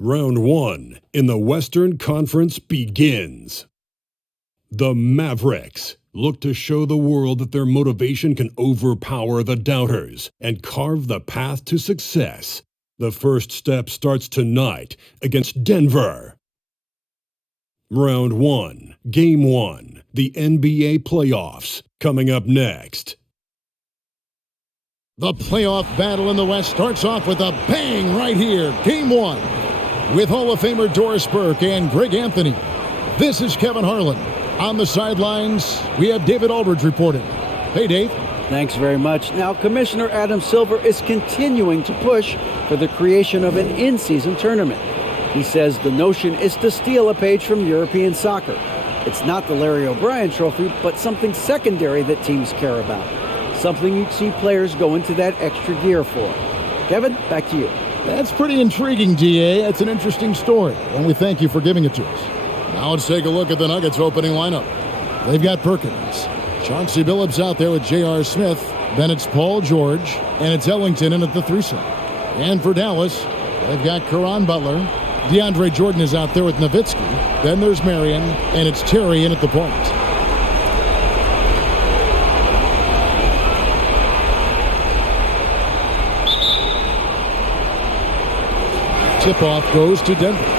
Round 1 in the Western Conference begins. The Mavericks look to show the world that their motivation can overpower the doubters and carve the path to success. The first step starts tonight against Denver. Round 1, Game 1, the NBA playoffs, coming up next. The playoff battle in the West starts off with a bang right here. Game 1 with Hall of Famer Doris Burke and Greg Anthony. This is Kevin Harlan. On the sidelines, we have David Aldridge reporting. Hey, Dave. Thanks very much. Now, Commissioner Adam Silver is continuing to push for the creation of an in-season tournament. He says the notion is to steal a page from European soccer. It's not the Larry O'Brien Trophy, but something secondary that teams care about. Something you'd see players go into that extra gear for. Kevin, back to you. That's pretty intriguing, DA. That's an interesting story, and we thank you for giving it to us. Now let's take a look at the Nuggets opening lineup. They've got Perkins. Chauncey Billups out there with J.R. Smith. Then it's Paul George, and it's Ellington in at the 3 slot. And for Dallas, they've got Caron Butler. DeAndre Jordan is out there with Nowitzki. Then there's Marion, and it's Terry in at the point. Tip-off goes to Denver.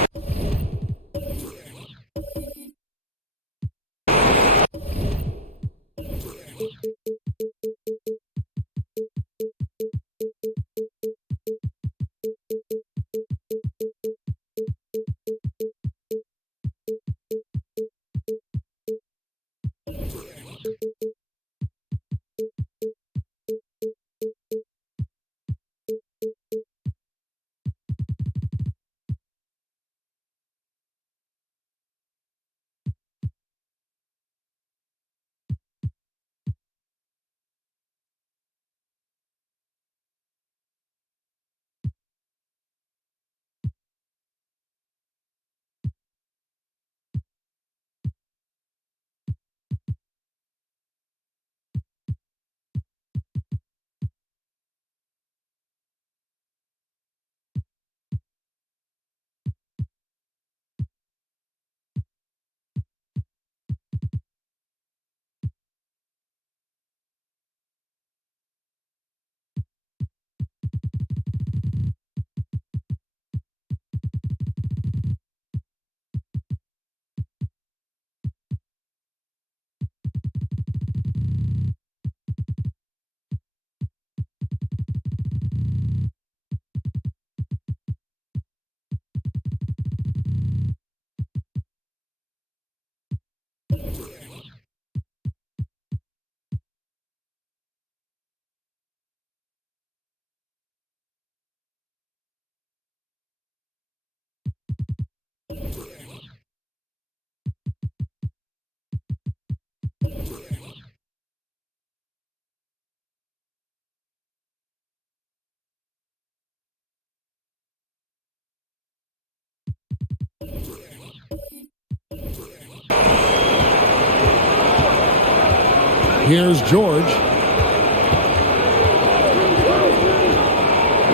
Here's George.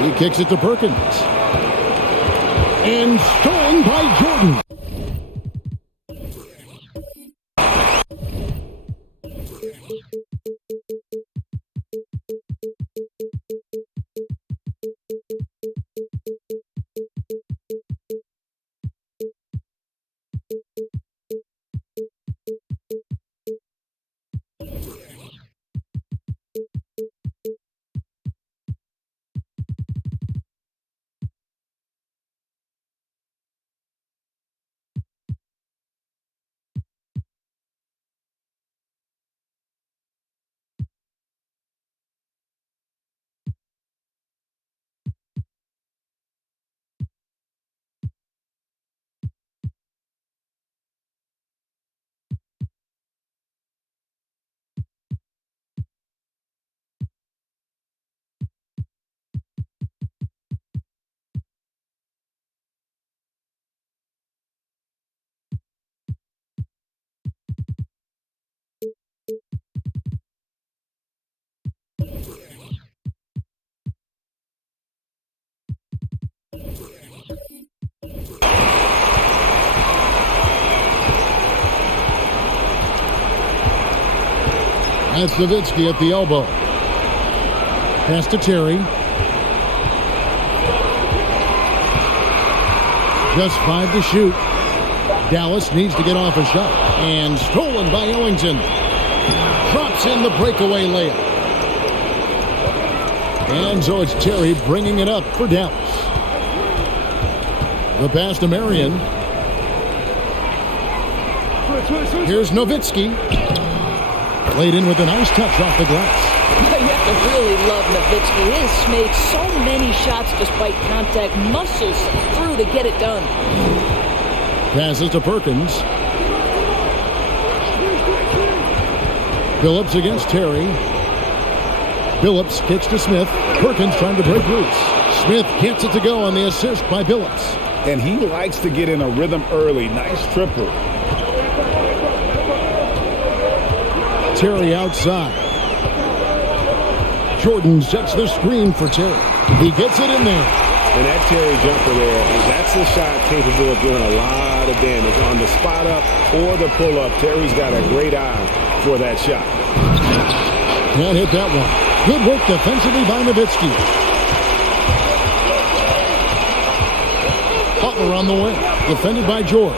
He kicks it to Perkins. And stolen by Jordan. That's Nowitzki at the elbow. Pass to Terry. Just 5 to shoot. Dallas needs to get off a shot. And stolen by Ellington. Drops in the breakaway layup. And so it's Terry bringing it up for Dallas. The pass to Marion. Here's Nowitzki. Played in with a nice touch off the glass. You have to really love Nowitzki. He has made so many shots despite contact. Muscles through to get it done. Passes to Perkins. Phillips against Terry. Phillips kicks to Smith. Perkins trying to break loose. Smith gets it to go on the assist by Phillips. And he likes to get in a rhythm early. Nice triple. Terry outside. Jordan sets the screen for Terry. He gets it in there. And that Terry jumper there, that's a shot capable of doing a lot of damage. On the spot up or the pull up, Terry's got a great eye for that shot. Can't hit that one. Good work defensively by Nowitzki. Butler on the wing. Defended by George.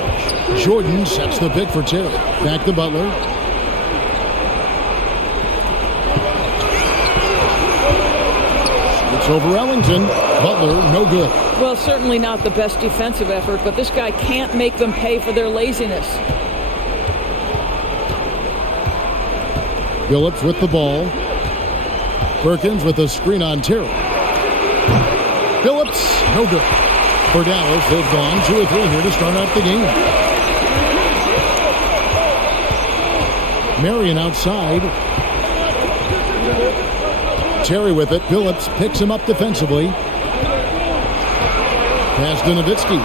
Jordan sets the pick for Terry. Back to Butler. It's over Ellington. Butler, no good. Well, certainly not the best defensive effort, but this guy can't make them pay for their laziness. Phillips with the ball. Perkins with a screen on Terry. Phillips, no good. For Dallas, they've gone 2 or 3 here to start out the game. Marion outside. Terry with it. Phillips picks him up defensively. Pass to Nowitzki.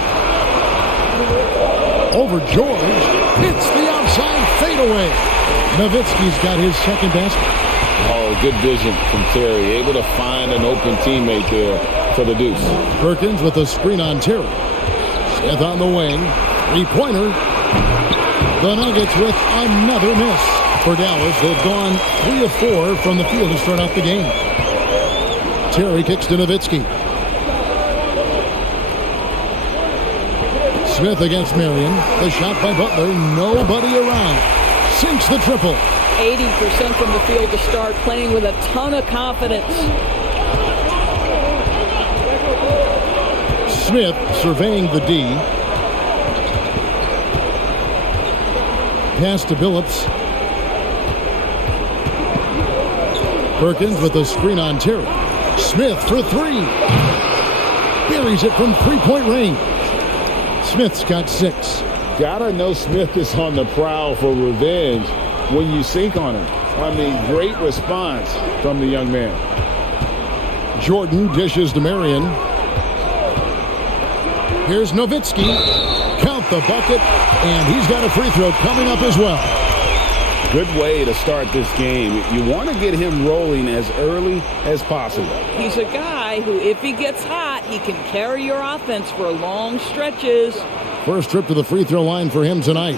Over George. Hits the outside fadeaway. Nowitzki's got his second basket. Oh, good vision from Terry. Able to find an open teammate there for the deuce. Perkins with a screen on Terry. Smith on the wing. 3-pointer. The Nuggets with another miss. For Dallas, they've gone 3 of 4 from the field to start out the game. Terry kicks to Nowitzki. Smith against Marion. The shot by Butler. Nobody around. Sinks the triple. 80% from the field to start, playing with a ton of confidence. Smith surveying the D. Pass to Phillips. Perkins with a screen on Terry. Smith for 3. Buries it from 3-point range. Smith's got 6. Gotta know Smith is on the prowl for revenge when you sink on him. I mean, great response from the young man. Jordan dishes to Marion. Here's Nowitzki. Count the bucket, and he's got a free throw coming up as well. Good way to start this game. You want to get him rolling as early as possible. He's a guy who, if he gets hot, he can carry your offense for long stretches. First trip to the free throw line for him tonight.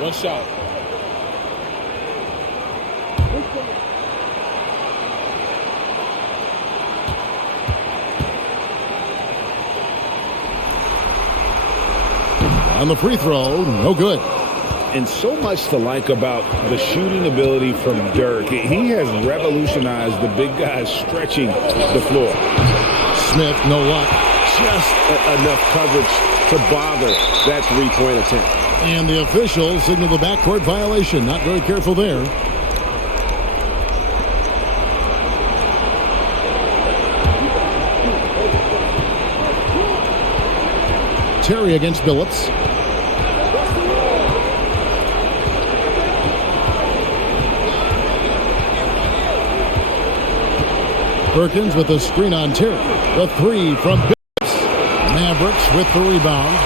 One shot. On the free throw, no good. And so much to like about the shooting ability from Dirk. He has revolutionized the big guys stretching the floor. Smith, no luck. Just enough coverage to bother that three-point attempt. And the official signaled the backcourt violation. Not very careful there. Terry against Phillips. Perkins with a screen on Terry. The 3 from Phillips. Mavericks with the rebound.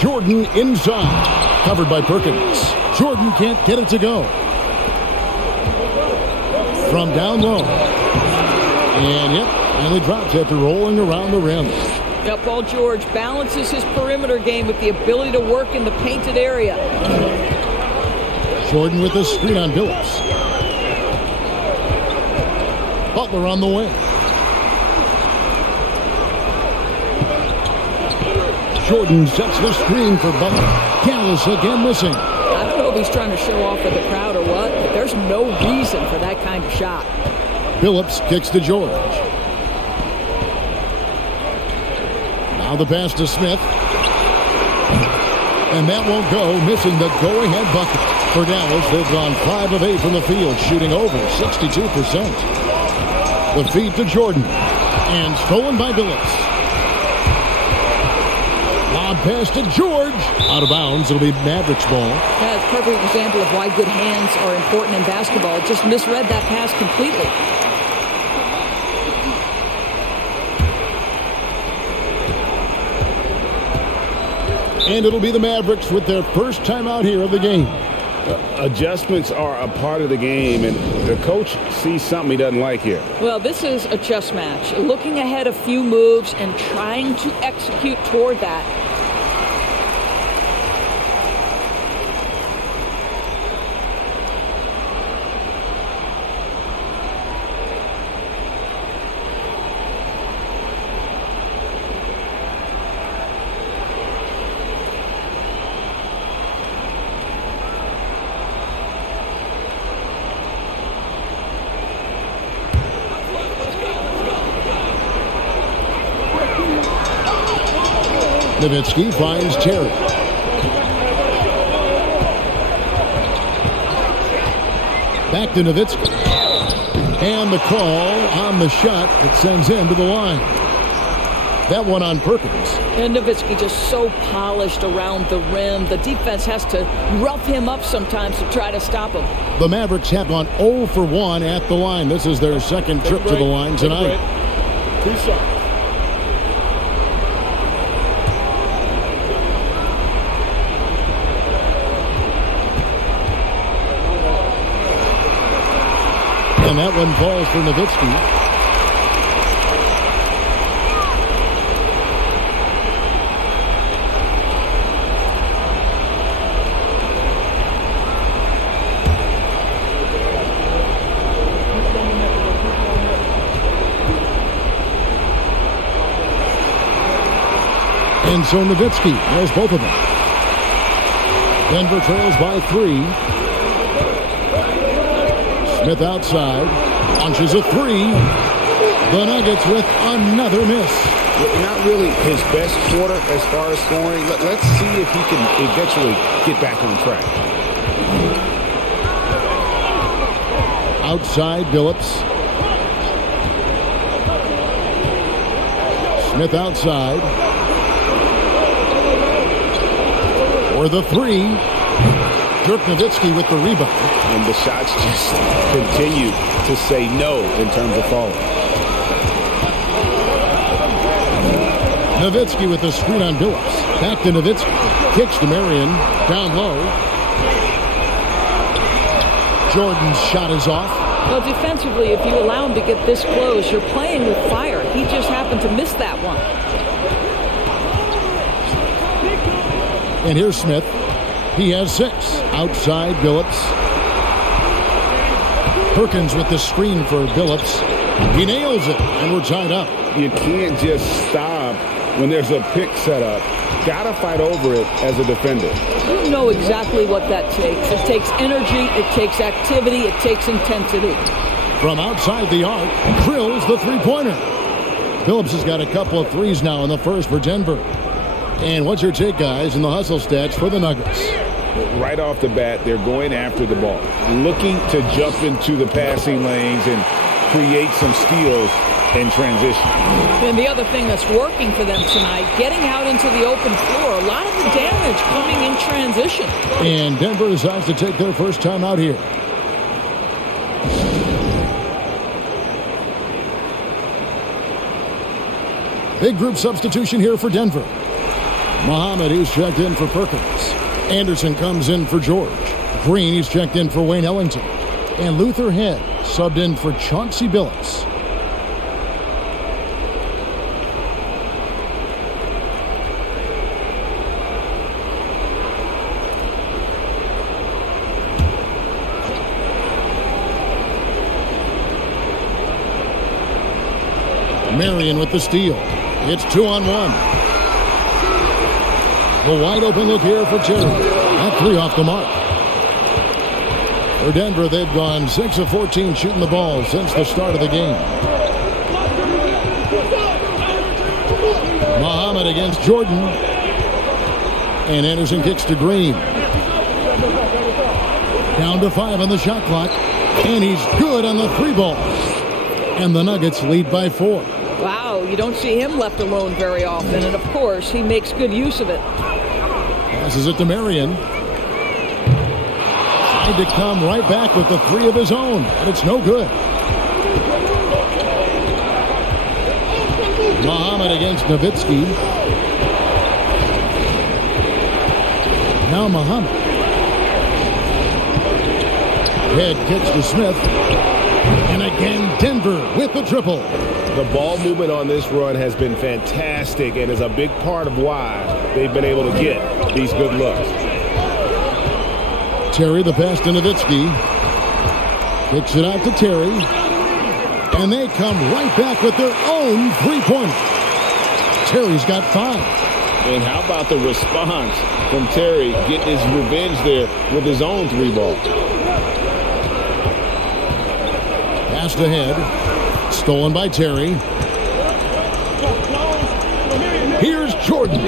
Jordan inside. Covered by Perkins. Jordan can't get it to go. From down low. And yep, finally drops after rolling around the rim. Now, Paul George balances his perimeter game with the ability to work in the painted area. Jordan with a screen on Billups. Butler on the wing. Jordan sets the screen for Butler. Gallus again missing. I don't know if he's trying to show off for the crowd or what, but there's no reason for that kind of shot. Billups kicks to George. Now the pass to Smith. And that won't go, missing the go-ahead bucket. For Dallas, they've gone 5 of 8 from the field, shooting over 62%. The feed to Jordan. And stolen by Billups. Lob pass to George. Out of bounds. It'll be Mavericks ball. That's a perfect example of why good hands are important in basketball. Just misread that pass completely. And it'll be the Mavericks with their first time out here of the game. Adjustments are a part of the game, and the coach sees something he doesn't like here. Well, this is a chess match. Looking ahead a few moves and trying to execute toward that. Nowitzki finds Terry. Back to Nowitzki. And the call on the shot that sends him to the line. That one on Perkins. And Nowitzki just so polished around the rim. The defense has to rough him up sometimes to try to stop him. The Mavericks have gone 0 for 1 at the line. This is their second trip to the line tonight. And that one falls for Nowitzki. And so Nowitzki has both of them. Denver trails by 3. Smith outside, launches a 3. The Nuggets with another miss. Not really his best quarter as far as scoring. Let's see if he can eventually get back on track. Outside, Billups. Smith outside. For the 3. Dirk Nowitzki with the rebound. And the shots just continue to say no in terms of falling. Nowitzki with the screen on Billups. Back to Nowitzki. Kicks to Marion. Down low. Jordan's shot is off. Well, defensively, if you allow him to get this close, you're playing with fire. He just happened to miss that one. And here's Smith. He has 6. Outside, Billups. Perkins with the screen for Billups. He nails it, and we're tied up. You can't just stop when there's a pick set up. Got to fight over it as a defender. You know exactly what that takes. It takes energy, it takes activity, it takes intensity. From outside the arc, drills the three-pointer. Billups has got a couple of threes now in the first for Denver. And what's your take, guys, in the hustle stats for the Nuggets? Right off the bat, they're going after the ball, looking to jump into the passing lanes and create some steals in transition. And the other thing that's working for them tonight, getting out into the open floor. A lot of the damage coming in transition. And Denver decides to take their first time out here. Big group substitution here for Denver. Muhammad, he's checked in for Perkins. Anderson comes in for George. Green, he's checked in for Wayne Ellington. And Luther Head subbed in for Chauncey Billups. Marion with the steal. It's 2-on-1. The wide open look here for Terry. That three off the mark. For Denver, they've gone 6 of 14 shooting the ball since the start of the game. Muhammad against Jordan. And Anderson kicks to Green. Down to 5 on the shot clock. And he's good on the three ball. And the Nuggets lead by 4. Wow, you don't see him left alone very often. And, of course, he makes good use of it. Passes it to Marion. Tried to come right back with the three of his own, but it's no good. Muhammad against Nowitzki. Now Muhammad. Head kicks to Smith. And again, Denver with the triple. The ball movement on this run has been fantastic and is a big part of why they've been able to get these good looks. Terry, the pass to Nowitzki. Kicks it out to Terry. And they come right back with their own three-pointer. Terry's got 5. And how about the response from Terry getting his revenge there with his own three ball? Passed ahead. Stolen by Terry. Here's Jordan.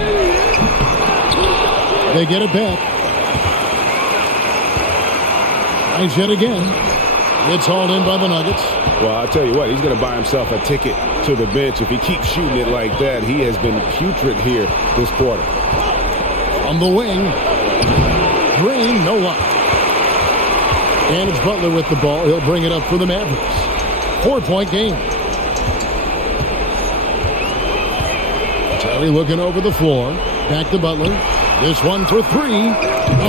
They get it back. Tries yet again. It's hauled in by the Nuggets. Well, I'll tell you what, he's going to buy himself a ticket to the bench. If he keeps shooting it like that, he has been putrid here this quarter. On the wing. Green, no luck. And it's Butler with the ball. He'll bring it up for the Mavericks. 4-point game. Terry looking over the floor. Back to Butler. This one for 3.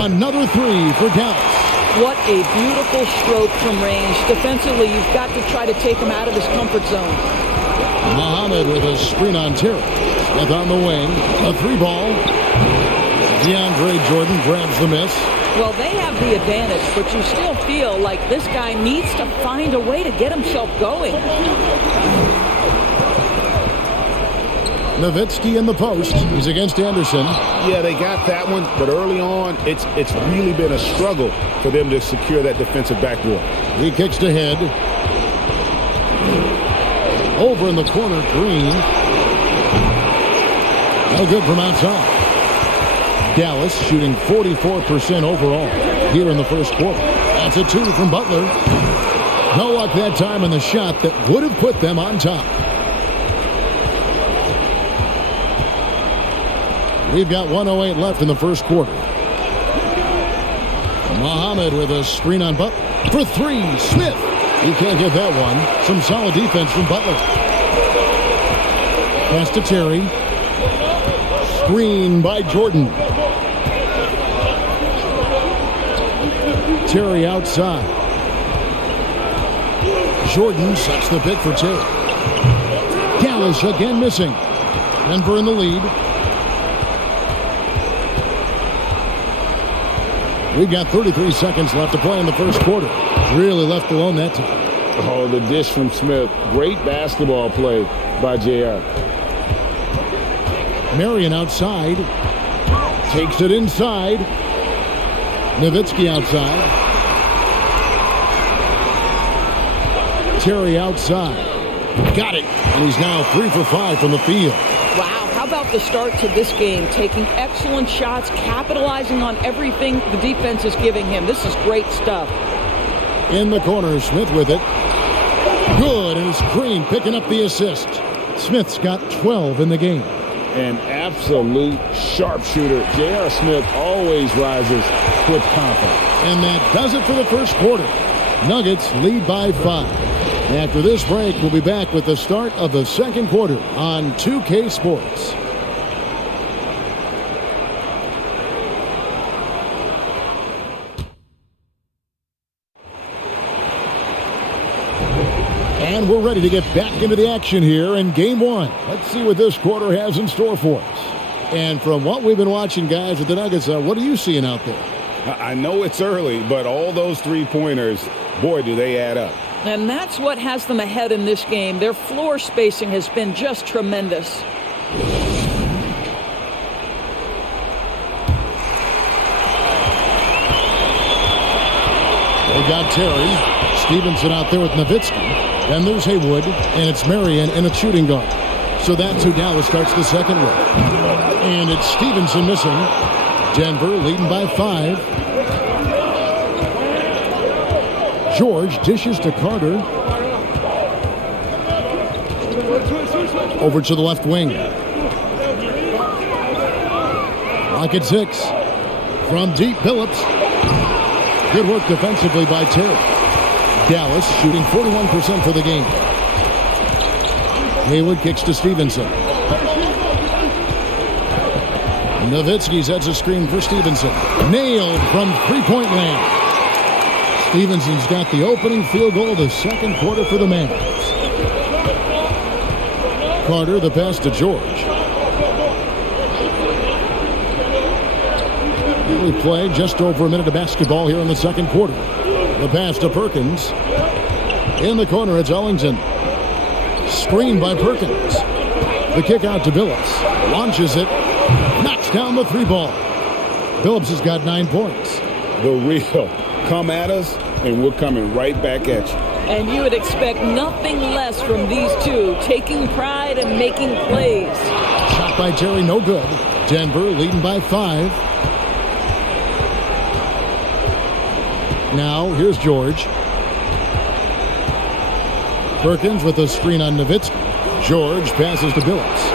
Another 3 for Dallas. What a beautiful stroke from range. Defensively, you've got to try to take him out of his comfort zone. Muhammad with a screen on Terry. Smith on the wing. A 3-ball. DeAndre Jordan grabs the miss. Well, they have the advantage, but you still feel like this guy needs to find a way to get himself going. Nowitzki in the post. He's against Anderson. Yeah, they got that one, but early on, it's really been a struggle for them to secure that defensive backboard. He kicks to head. Over in the corner, Green. No good from outside. Dallas shooting 44% overall here in the first quarter. That's a 2 from Butler. No luck that time in the shot that would have put them on top. We've got 1:08 left in the first quarter. Muhammad with a screen on Butler. For 3, Smith. He can't get that one. Some solid defense from Butler. Pass to Terry. Screen by Jordan. Terry outside. Jordan sets the pick for Terry. Dallas again missing. Denver in the lead. We've got 33 seconds left to play in the first quarter. Really left alone that time. Oh, the dish from Smith. Great basketball play by JR. Marion outside. Takes it inside. Nowitzki outside. Terry outside. Got it. And he's now 3 for 5 from the field. Wow, how about the start to this game? Taking excellent shots, capitalizing on everything the defense is giving him. This is great stuff. In the corner, Smith with it. Good, and it's Green picking up the assist. Smith's got 12 in the game. An absolute sharpshooter. J.R. Smith always rises with confidence. And that does it for the first quarter. Nuggets lead by 5. After this break, we'll be back with the start of the second quarter on 2K Sports. And we're ready to get back into the action here in Game 1. Let's see what this quarter has in store for us. And from what we've been watching, guys, at the Nuggets, what are you seeing out there? I know it's early, but all those three-pointers, boy, do they add up. And that's what has them ahead in this game. Their floor spacing has been just tremendous. They got Terry. Stevenson out there with Nowitzki. Then there's Haywood, and it's Marion in a shooting guard. So that's who Dallas starts the second with. And it's Stevenson missing. Denver leading by 5. George dishes to Carter. Over to the left wing. Lock at 6. From deep, Phillips. Good work defensively by Terry. Dallas shooting 41% for the game. Haywood kicks to Stevenson. Nowitzki sets a screen for Stevenson. Nailed from three-point land. Stevenson's got the opening field goal of the second quarter for the Mavs. Carter, the pass to George. We play just over a minute of basketball here in the second quarter. The pass to Perkins. In the corner, it's Ellington. Screened by Perkins. The kick out to Billups. Launches it. Knocks down the three ball. Billups has got 9 points. The real. Come at us, and we're coming right back at you. And you would expect nothing less from these two, taking pride and making plays. Shot by Terry, no good. Denver leading by 5. Now, here's George. Perkins with a screen on Nowitzki. George passes to Billups.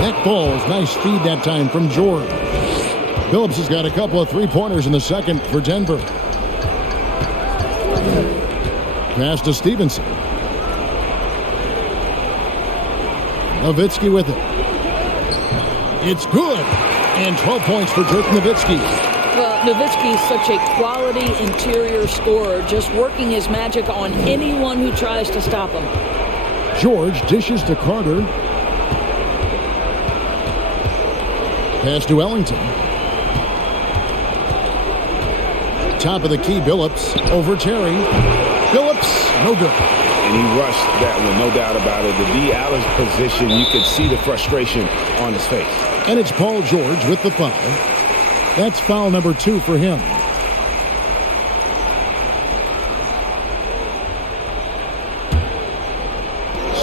That ball's nice feed that time from George. Billups has got a couple of three-pointers in the second for Denver. Pass to Stevenson. Nowitzki with it. It's good. And 12 points for Dirk Nowitzki. Well, Nowitzki is such a quality interior scorer, just working his magic on anyone who tries to stop him. George dishes to Carter. Pass to Ellington. Top of the key, Billups over Terry. Billups, no good. And he rushed that one, no doubt about it. The D. Allen's position, you could see the frustration on his face. And it's Paul George with the foul. That's foul number 2 for him.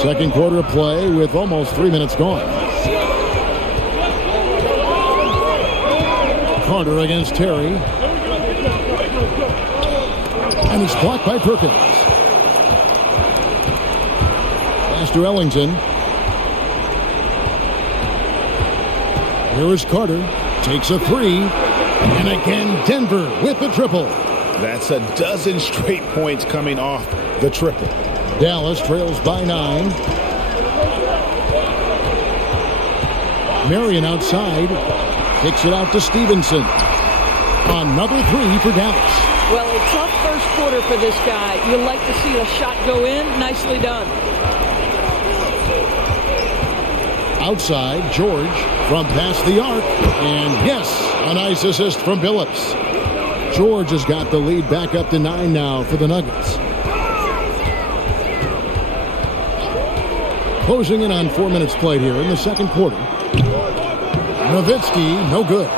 Second quarter of play with almost 3 minutes gone. Carter against Terry. And it's blocked by Perkins. Pass to Ellington. Here is Carter. Takes a 3. And again, Denver with the triple. That's a dozen straight points coming off the triple. Dallas trails by 9. Marion outside. Kicks it out to Stevenson. Another 3 for Dallas. Well, a tough first quarter for this guy. You like to see a shot go in. Nicely done. Outside, George from past the arc. And yes, a nice assist from Billups. George has got the lead back up to 9 now for the Nuggets. Closing in on 4 minutes played here in the second quarter. Nowitzki, no good.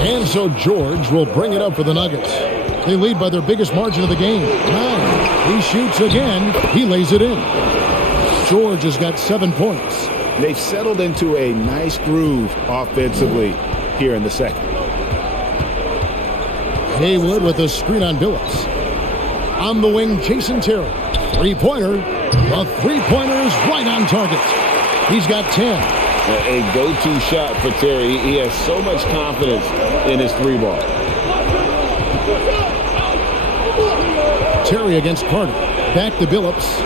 And so George will bring it up for the Nuggets. They lead by their biggest margin of the game, 9. He shoots again. He lays it in. George has got 7 points. They've settled into a nice groove offensively here in the second. Haywood with a screen on Billups. On the wing, Jason Terry. Three-pointer. The three-pointer is right on target. He's got 10. A go-to shot for Terry. He has so much confidence in his three ball. Terry against Carter. Back to Billups.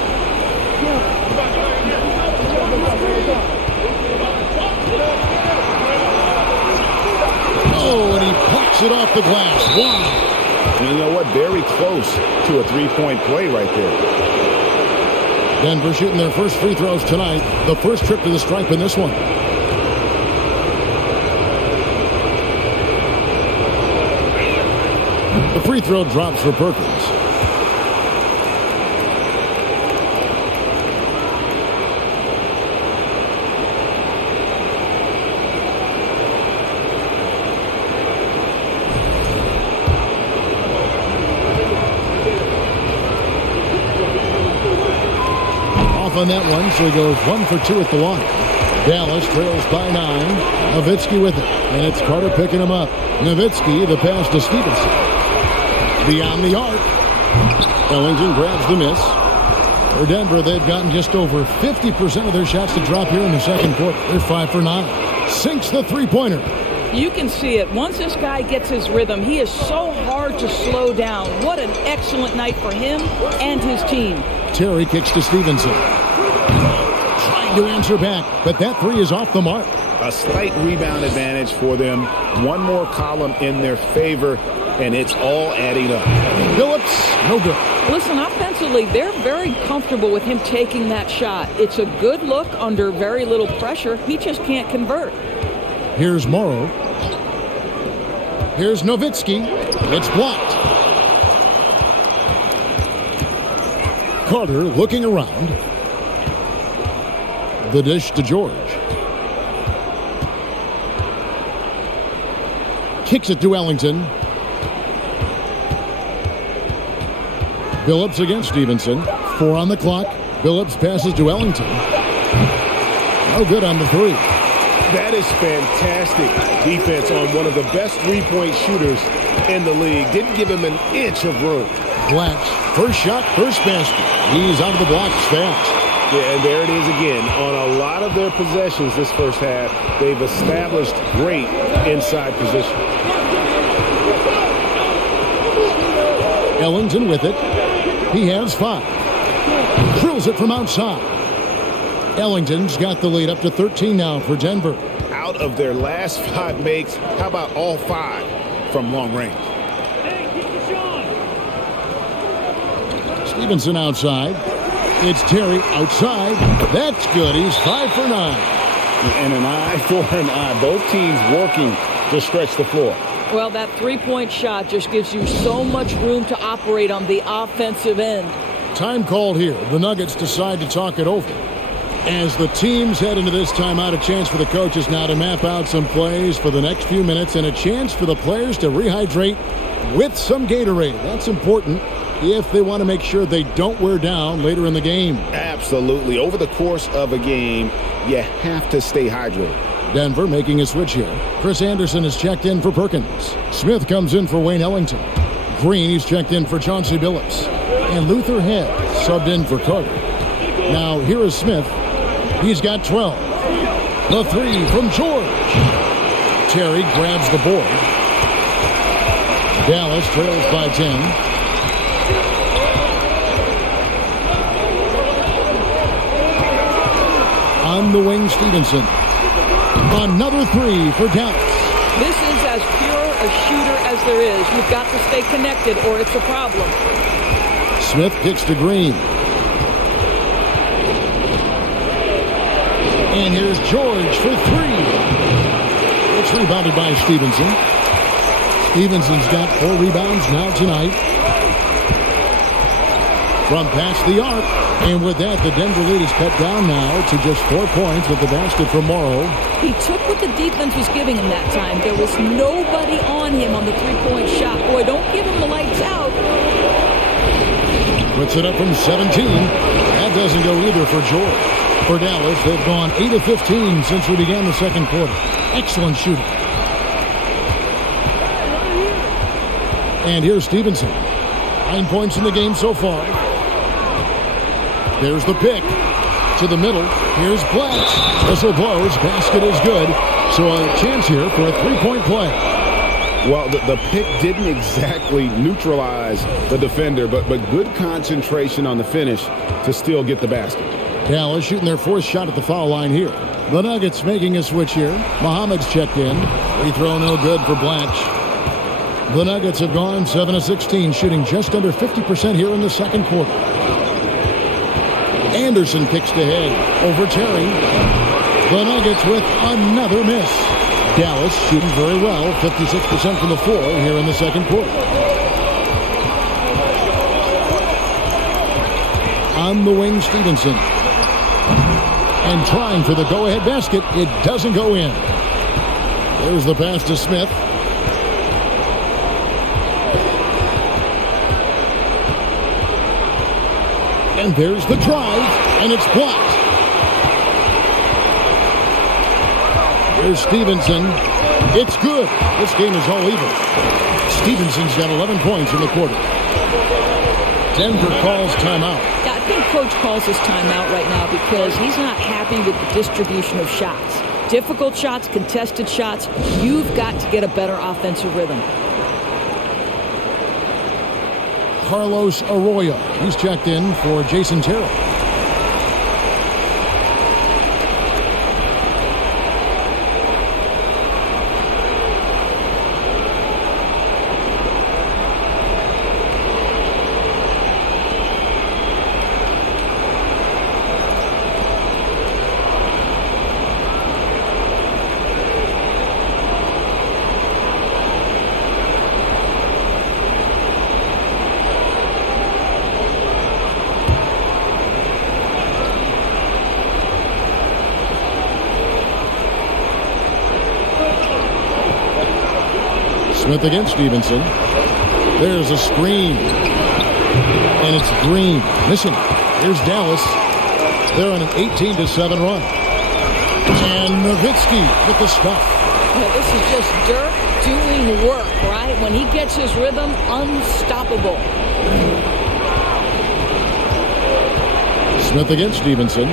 Oh, and he plucks it off the glass. Wow. And you know what? Very close to a three-point play right there. Denver shooting their first free throws tonight. The first trip to the stripe in this one. The free throw drops for Perkins. on that one, so he goes 1 for 2 at the line. Dallas trails by 9. Nowitzki with it, and it's Carter picking him up. Nowitzki, the pass to Stevenson. Beyond the arc. Ellington grabs the miss. For Denver, they've gotten just over 50% of their shots to drop here in the second quarter. They're 5 for 9. Sinks the three-pointer. You can see it. Once this guy gets his rhythm, he is so hard to slow down. What an excellent night for him and his team. Terry kicks to Stevenson. Trying to answer back, but that three is off the mark. A slight rebound advantage for them. One more column in their favor, and it's all adding up. Phillips, no good. Listen, offensively, they're very comfortable with him taking that shot. It's a good look under very little pressure. He just can't convert. Here's Morrow. Here's Nowitzki. It's blocked. Carter looking around. The dish to George. Kicks it to Ellington. Phillips against Stevenson. 4 on the clock. Phillips passes to Ellington. No good on the three. That is fantastic defense on one of the best three-point shooters in the league. Didn't give him an inch of room. Blatch, first shot, first basket. He's out of the blocks fast. Yeah, and there it is again. On a lot of their possessions this first half, they've established great inside position. Ellington with it. He has 5. Drills it from outside. Ellington's got the lead up to 13 now for Denver. Out of their last 5 makes, how about all 5 from long range? Stevenson outside. It's Terry outside. That's good. He's 5 for 9. And an eye for an eye. Both teams working to stretch the floor. Well, that three-point shot just gives you so much room to operate on the offensive end. Time called here. The Nuggets decide to talk it over. As the teams head into this timeout, a chance for the coaches now to map out some plays for the next few minutes and a chance for the players to rehydrate with some Gatorade. That's important if they want to make sure they don't wear down later in the game. Absolutely. Over the course of a game, you have to stay hydrated. Denver making a switch here. Chris Anderson is checked in for Perkins. Smith comes in for Wayne Ellington. Green, he's checked in for Chauncey Billups. And Luther Head subbed in for Carter. Now, here is Smith. He's got 12. The three from George. Terry grabs the board. Dallas trails by 10. On the wing, Stevenson. Another three for Dallas. This is as pure a shooter as there is. You've got to stay connected or it's a problem. Smith kicks to Green. And here's George for 3. It's rebounded by Stevenson. Stevenson's got 4 rebounds now tonight. From past the arc. And with that, the Denver lead is cut down now to just 4 points with the basket from Morrow. He took what the defense was giving him that time. There was nobody on him on the three-point shot. Boy, don't give him the lights out. Puts it up from 17. That doesn't go either for George. For Dallas, they've gone 8 of 15 since we began the second quarter. Excellent shooting. And here's Stevenson. 9 points in the game so far. There's the pick. To the middle. Here's Blatch. Whistle blows. Basket is good. So a chance here for a three-point play. Well, the pick didn't exactly neutralize the defender, but good concentration on the finish to still get the basket. Dallas shooting their 4th shot at the foul line here. The Nuggets making a switch here. Muhammad's checked in. Free throw no good for Blatch. The Nuggets have gone 7 of 16, shooting just under 50% here in the second quarter. Anderson kicks to head over Terry. The Nuggets with another miss. Dallas shooting very well, 56% from the floor here in the second quarter. On the wing, Stevenson. And trying for the go-ahead basket. It doesn't go in. There's the pass to Smith. And there's the drive. and it's blocked. Here's Stevenson. It's good. This game is all even. Stevenson's got 11 points in the quarter. Denver calls timeout. Yeah, I think Coach calls this timeout right now because he's not happy with the distribution of shots. Difficult shots, contested shots. You've got to get a better offensive rhythm. Carlos Arroyo. He's checked in for Jason Terrell. Smith against Stevenson. There's a screen. And it's Green. Missing. Here's Dallas. They're on an 18-7 run. And Nowitzki with the stuff. Well, this is just Dirk doing work, right? When he gets his rhythm, unstoppable. Smith against Stevenson.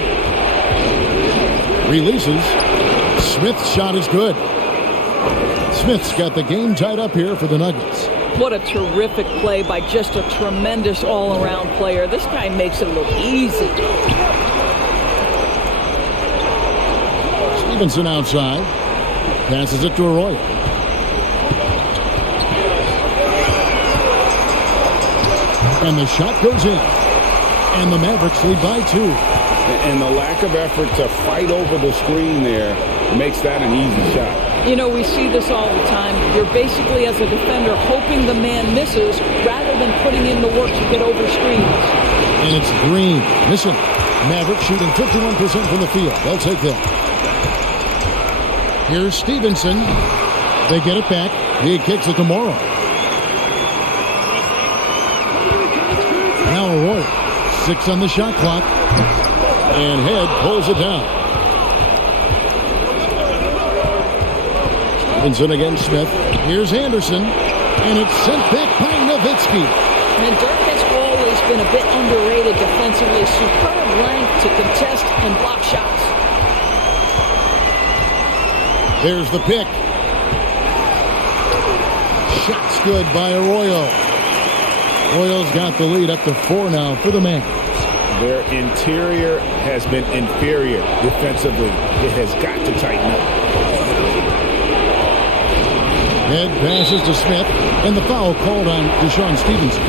Releases. Smith's shot is good. Smith's got the game tied up here for the Nuggets. What a terrific play by just a tremendous all-around player. This guy makes it look easy. Stevenson outside. Passes it to Arroyo. And the shot goes in. And the Mavericks lead by 2. And the lack of effort to fight over the screen there makes that an easy shot. You know, we see this all the time. You're basically, as a defender, hoping the man misses rather than putting in the work to get over screens. And it's Green. Missing. Mavericks shooting 51% from the field. They'll take that. Here's Stevenson. They get it back. He kicks it to Morrow. Now Arroyo. 6 on the shot clock. And Head pulls it down. Stevenson against Smith. Here's Anderson. And it's sent back by Nowitzki. And Dirk has always been a bit underrated defensively. Superb length to contest and block shots. There's the pick. Shot's good by Arroyo. Arroyo's got the lead up to 4 now for the Mavs. Their interior has been inferior defensively. It has got to tighten up. Head passes to Smith, and the foul called on Deshaun Stevenson.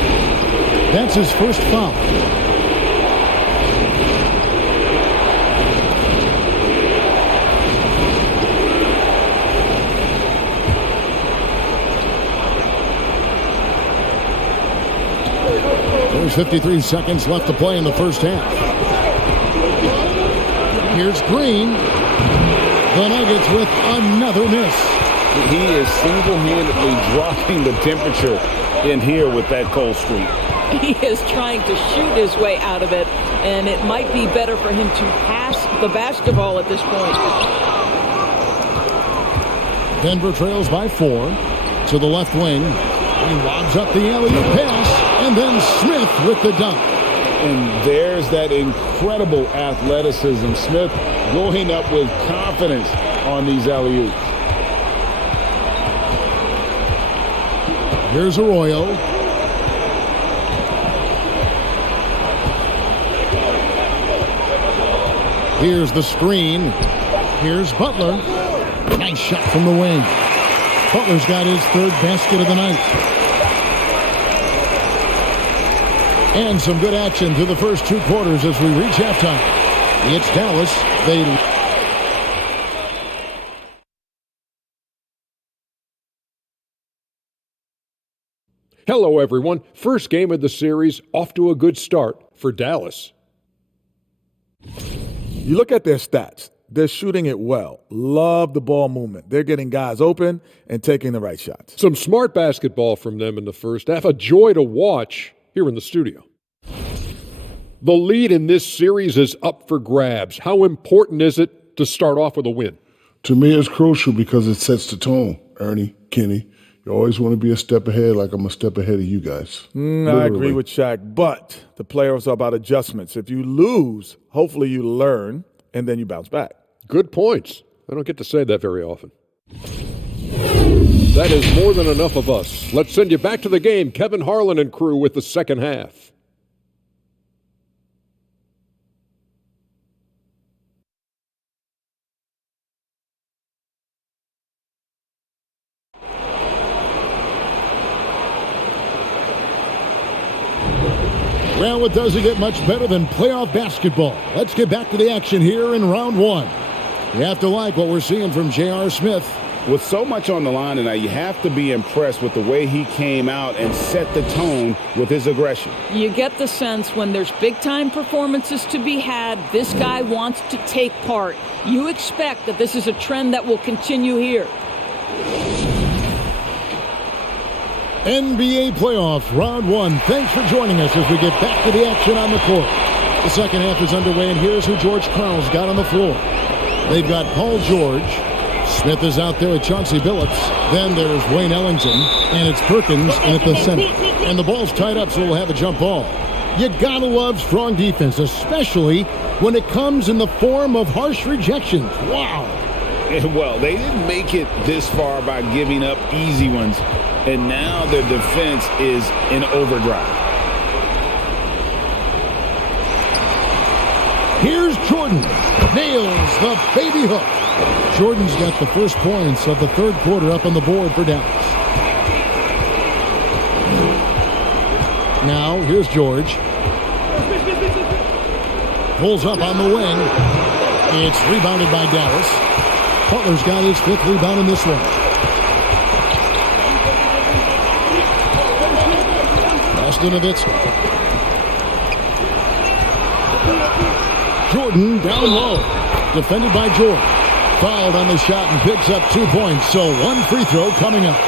That's his first foul. There's 53 seconds left to play in the first half. Here's Green. The Nuggets with another miss. He is single-handedly dropping the temperature in here with that cold streak. He is trying to shoot his way out of it, and it might be better for him to pass the basketball at this point. Denver trails by 4 to the left wing. He lobs up the alley-oop pass, and then Smith with the dunk. And there's that incredible athleticism. Smith going up with confidence on these alley-oops. Here's Arroyo. Here's the screen. Here's Butler. Nice shot from the wing. Butler's got his 3rd basket of the night. And some good action through the first 2 quarters as we reach halftime. It's Dallas. They Hello, everyone. First game of the series, off to a good start for Dallas. You look at their stats. They're shooting it well. Love the ball movement. They're getting guys open and taking the right shots. Some smart basketball from them in the first half. A joy to watch here in the studio. The lead in this series is up for grabs. How important is it to start off with a win? To me, it's crucial because it sets the tone, Ernie, Kenny. You always want to be a step ahead, like I'm a step ahead of you guys. I agree with Shaq, but the playoffs are about adjustments. If you lose, hopefully you learn, and then you bounce back. Good points. I don't get to say that very often. That is more than enough of us. Let's send you back to the game. Kevin Harlan and crew with the second half. Well, it doesn't get much better than playoff basketball. Let's get back to the action here in round one. You have to like what we're seeing from J.R. Smith. With so much on the line tonight, you have to be impressed with the way he came out and set the tone with his aggression. You get the sense when there's big-time performances to be had, this guy wants to take part. You expect that this is a trend that will continue here. NBA playoffs, round one. Thanks for joining us as we get back to the action on the court. The second half is underway, and here's who George Karl's got on the floor. They've got Paul George. Smith is out there with Chauncey Billups. Then there's Wayne Ellington, and it's Perkins in at the center. And the ball's tied up, so we'll have a jump ball. You gotta love strong defense, especially when it comes in the form of harsh rejections. Wow. Well, they didn't make it this far by giving up easy ones, and now their defense is in overdrive. Here's Jordan. Nails the baby hook. Jordan's got the first points of the third quarter up on the board for Dallas. Now, here's George. Pulls up on the wing. It's rebounded by Dallas. Butler's got his fifth rebound in this one. Nowitzki. Jordan down low. Defended by George. Fouled on the shot and picks up 2 points. So one free throw coming up.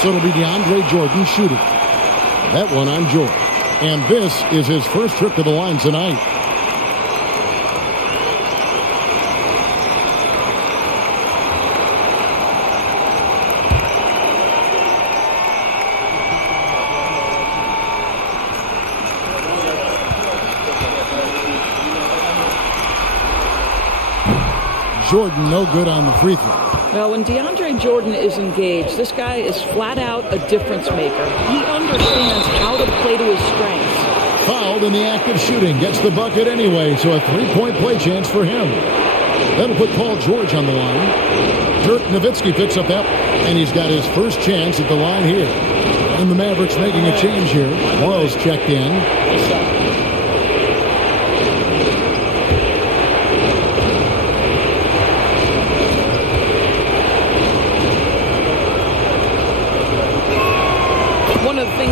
So it'll be DeAndre Jordan shooting. That one on George. And this is his first trip to the line tonight. Jordan no good on the free throw. Now, when DeAndre Jordan is engaged, this guy is flat out a difference maker. He understands how to play to his strengths. Fouled in the act of shooting. Gets the bucket anyway, so a three-point play chance for him. That'll put Paul George on the line. Dirk Nowitzki picks up that, and he's got his first chance at the line here. And the Mavericks making a change here. Morrow's checked in.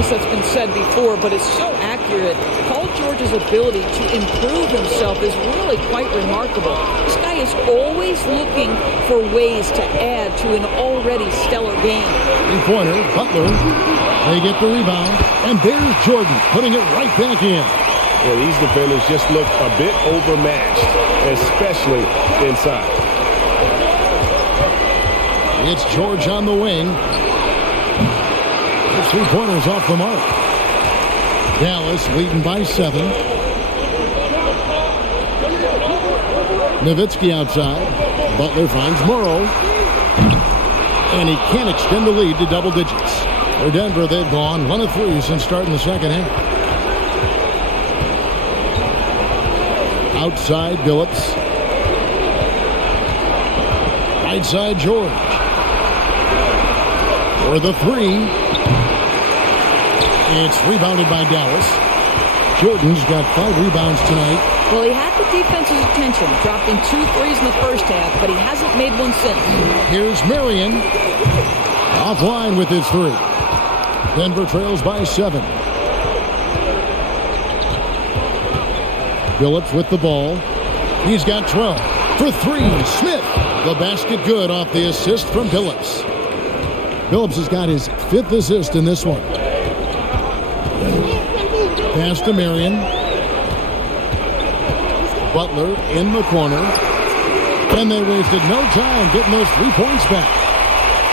That's been said before, but it's so accurate. Paul George's ability to improve himself is really quite remarkable. This guy is always looking for ways to add to an already stellar game. Three-pointer, Butler. They get the rebound, and there's Jordan putting it right back in. Yeah, these defenders just look a bit overmatched, especially inside. It's George on the wing. The three-pointers off the mark. Dallas leading by 7. Nowitzki outside. Butler finds Morrow. And he can't extend the lead to double digits. For Denver, they've gone 1 of 3 since starting the second half. Outside, Billups. Right side, George. For the 3. It's rebounded by Dallas. Jordan's got 5 rebounds tonight. Well, he had the defense's attention, dropping 2 threes in the first half, but he hasn't made one since. Here's Marion. Offline with his 3. Denver trails by 7. Billups with the ball. He's got 12. For 3, Smith. The basket good off the assist from Billups. Billups has got his 5th assist in this one. Pass to Marion. Butler in the corner. And they wasted no time getting those 3 points back.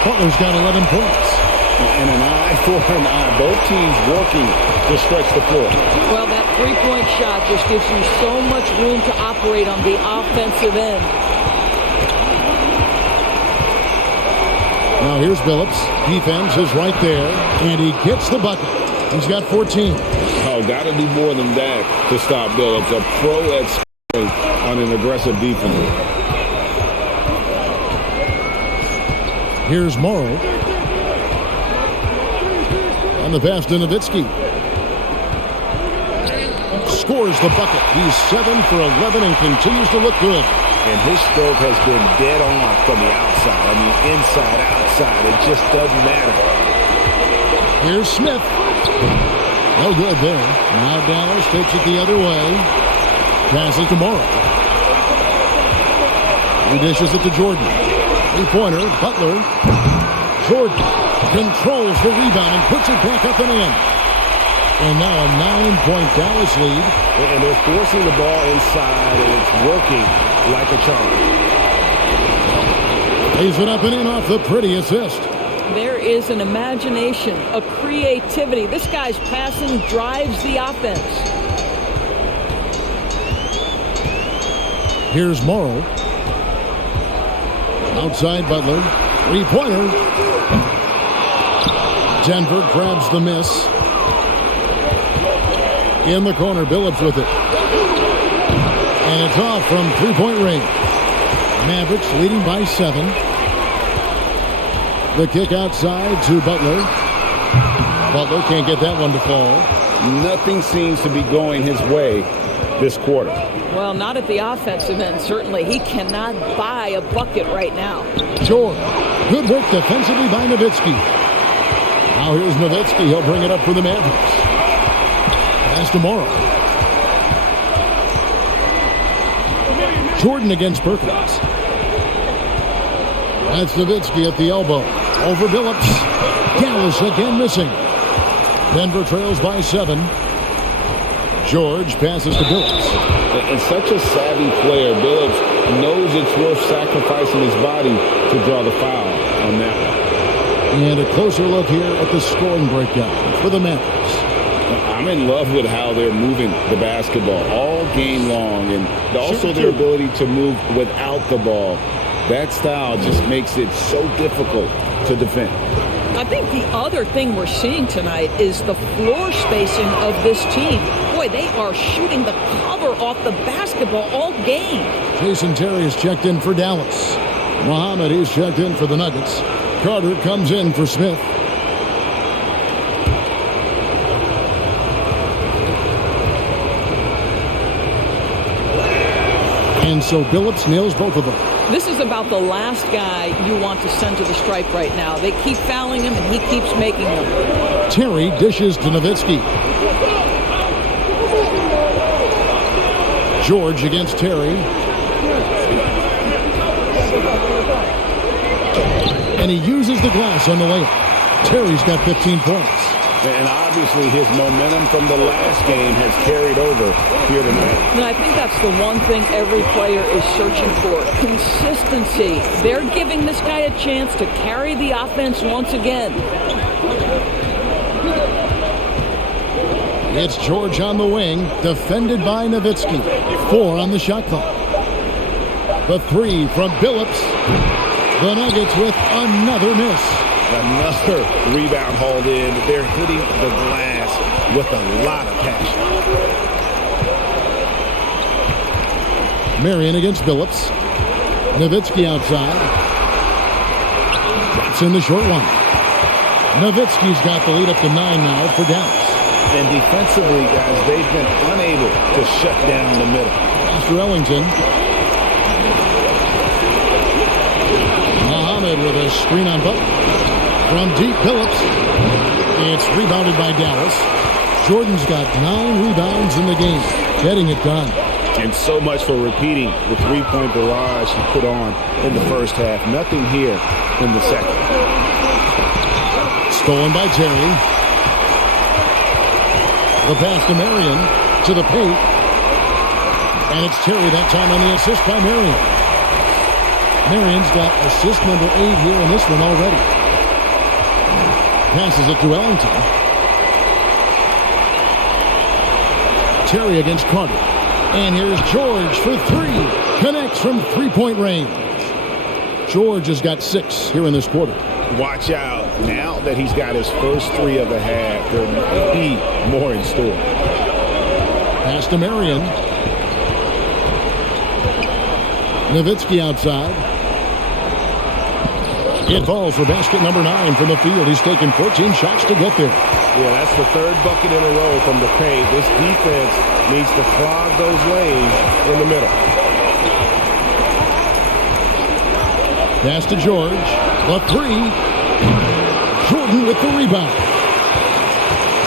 Butler's got 11 points. And an eye for an eye. Both teams working to stretch the floor. Well, that three-point shot just gives you so much room to operate on the offensive end. Now here's Billups. Defense is right there, and he gets the bucket. He's got 14. Oh, got to do more than that to stop Billups. A pro at scoring on an aggressive defense. Here's Morrow. And the pass to Nowitzki. Scores the bucket. He's 7 for 11 and continues to look good. And his stroke has been dead on from the outside. I mean, inside, outside. It just doesn't matter. Here's Smith. No good there. Now Dallas takes it the other way. Passes to Morrow. He dishes it to Jordan. Three-pointer. Butler. Jordan controls the rebound and puts it back up and in. And now a 9-point Dallas lead. And they're forcing the ball inside, and it's working like a charm. Lays it up and in off the pretty assist. There is an imagination, a creativity. This guy's passing drives the offense. Here's Morrow. Outside Butler. Three-pointer. Denver grabs the miss. In the corner, Billups with it. And it's off from three-point range. Mavericks leading by 7. The kick outside to Butler. Butler can't get that one to fall. Nothing seems to be going his way this quarter. Well, not at the offensive end, certainly. He cannot buy a bucket right now. George. Good work defensively by Nowitzki. Now here's Nowitzki. He'll bring it up for the Mavericks. Pass to Morrow. Jordan against Perkins. That's Nowitzki at the elbow. Over Billups. Dallas again missing. Denver trails by 7. George passes to Billups. And such a savvy player, Billups knows it's worth sacrificing his body to draw the foul on that one. And a closer look here at the scoring breakdown for the Mavericks. I'm in love with how they're moving the basketball all game long, and also their ability to move without the ball. That style just makes it so difficult to defend. I think the other thing we're seeing tonight is the floor spacing of this team. Boy, they are shooting the cover off the basketball all game. Jason Terry is checked in for Dallas. Muhammad is checked in for the Nuggets. Carter comes in for Smith. And so Billups nails both of them. This is about the last guy you want to send to the stripe right now. They keep fouling him, and he keeps making them. Terry dishes to Nowitzki. George against Terry. And he uses the glass on the layup. Terry's got 15 points. And obviously his momentum from the last game has carried over here tonight. And I think that's the one thing every player is searching for. Consistency. They're giving this guy a chance to carry the offense once again. It's George on the wing, defended by Nowitzki. 4 on the shot clock. The 3 from Billups. The Nuggets with another miss. Another rebound hauled in. They're hitting the glass with a lot of passion. Marion against Billups. Nowitzki outside. Drops in the short one. Nowitzki's got the lead up to 9 now for Dallas. And defensively, guys, they've been unable to shut down the middle. Master Ellington. Muhammad with a screen on Butler. From deep, Billups. It's rebounded by Dallas. Jordan's got 9 rebounds in the game, getting it done. And so much for repeating the three-point barrage he put on in the first half. Nothing here in the second. Stolen by Terry. The pass to Marion to the paint. And it's Terry that time on the assist by Marion. Marion's got assist number 8 here in this one already. Passes it to Ellington. Terry against Carter. And here's George for 3. Connects from three-point range. George has got 6 here in this quarter. Watch out. Now that he's got his first 3 of the half, there may be more in store. Pass to Marion. Nowitzki outside. It falls for basket number 9 from the field. He's taken 14 shots to get there. Yeah, that's the 3rd bucket in a row from the paint. This defense needs to clog those lanes in the middle. Pass to George. The 3. Jordan with the rebound.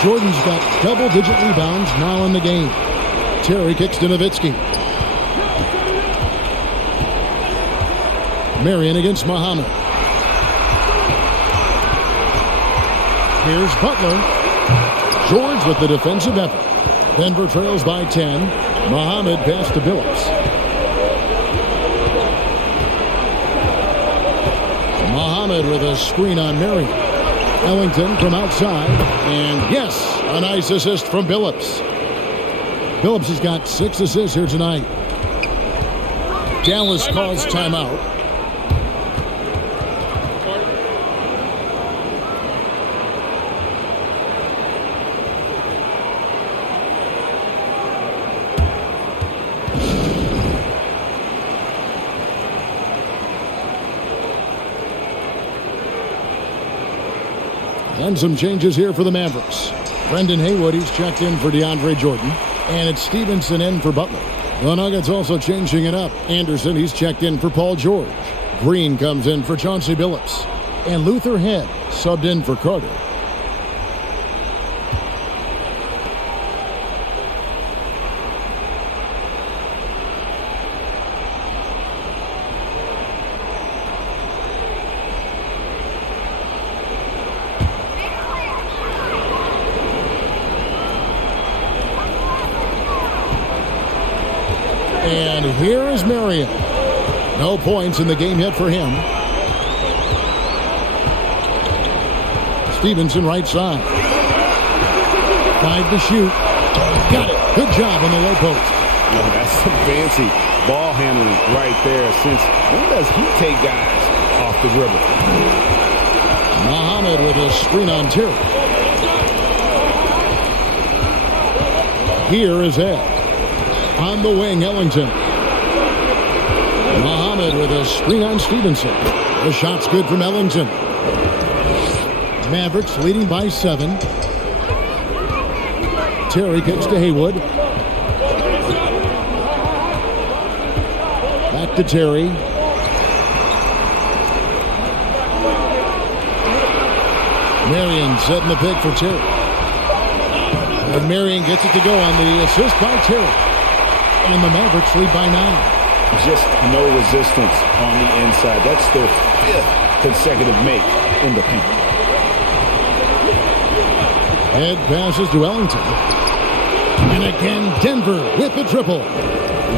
Jordan's got double-digit rebounds now in the game. Terry kicks to Nowitzki. Marion against Muhammad. Here's Butler. George with the defensive effort. Denver trails by 10. Muhammad pass to Billups. Muhammad with a screen on Marion. Ellington from outside. And yes, a nice assist from Billups. Billups has got 6 assists here tonight. Dallas calls timeout. And some changes here for the Mavericks. Brendan Haywood, he's checked in for DeAndre Jordan. And it's Stevenson in for Butler. The Nuggets also changing it up. Anderson, he's checked in for Paul George. Green comes in for Chauncey Billups. And Luther Head subbed in for Carter. And here is Marion. No points in the game yet for him. Stevenson right side. 5 to shoot. Got it. Good job on the low post. Oh, that's some fancy ball handling right there. Since when does he take guys off the dribble? Muhammad with a screen on Terry. Here is Ed. On the wing, Ellington. Muhammad with a screen on Stevenson. The shot's good from Ellington. Mavericks leading by 7. Terry kicks to Haywood. Back to Terry. Marion setting the pick for Terry. And Marion gets it to go on the assist by Terry. And the Mavericks lead by 9. Just no resistance on the inside. That's their 5th consecutive make in the paint. Head passes to Ellington. And again, Denver with the triple.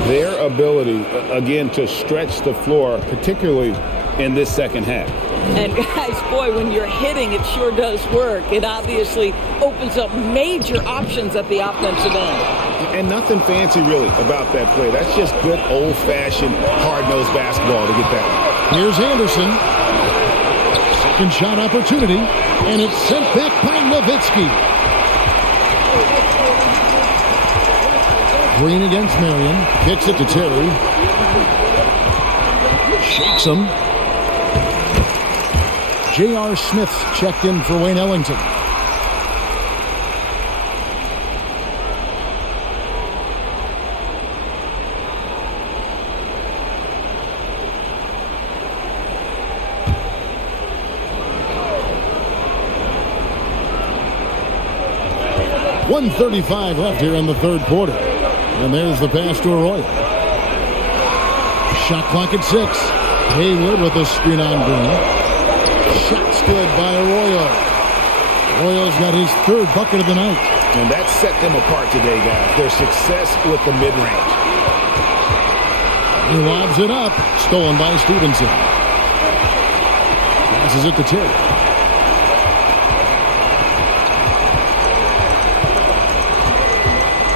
Their ability, again, to stretch the floor, particularly in this second half. And guys, boy, when you're hitting, it sure does work. It obviously opens up major options at the offensive end. And nothing fancy, really, about that play. That's just good old-fashioned, hard-nosed basketball to get that one. Here's Anderson. Second shot opportunity. And it's sent back by Nowitzki. Green against Marion. Kicks it to Terry. Shakes him. J.R. Smith's checked in for Wayne Ellington. .135 left here in the 3rd quarter. And there's the pass to Arroyo. Shot clock at 6. Haywood with a screen on Green. Shot stood by Arroyo. Arroyo's got his 3rd bucket of the night. And that set them apart today, guys. Their success with the mid-range. He lobs it up. Stolen by Stevenson. Passes it to Terry.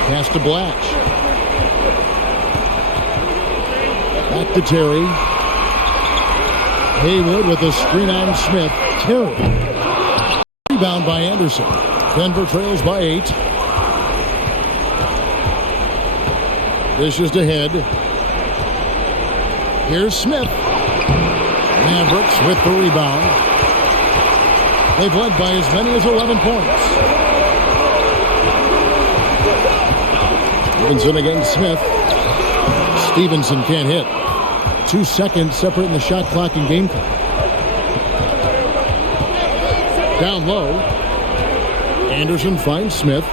Pass to Blatch. Back to Terry. Haywood with a screen on Smith. Terry. Rebound by Anderson. Denver trails by 8. Dishes to Head. Here's Smith. Mavericks with the rebound. They've led by as many as 11 points. Stevenson against Smith. Stevenson can't hit. 2 seconds separating the shot clock and game clock. Down low. Anderson finds Smith.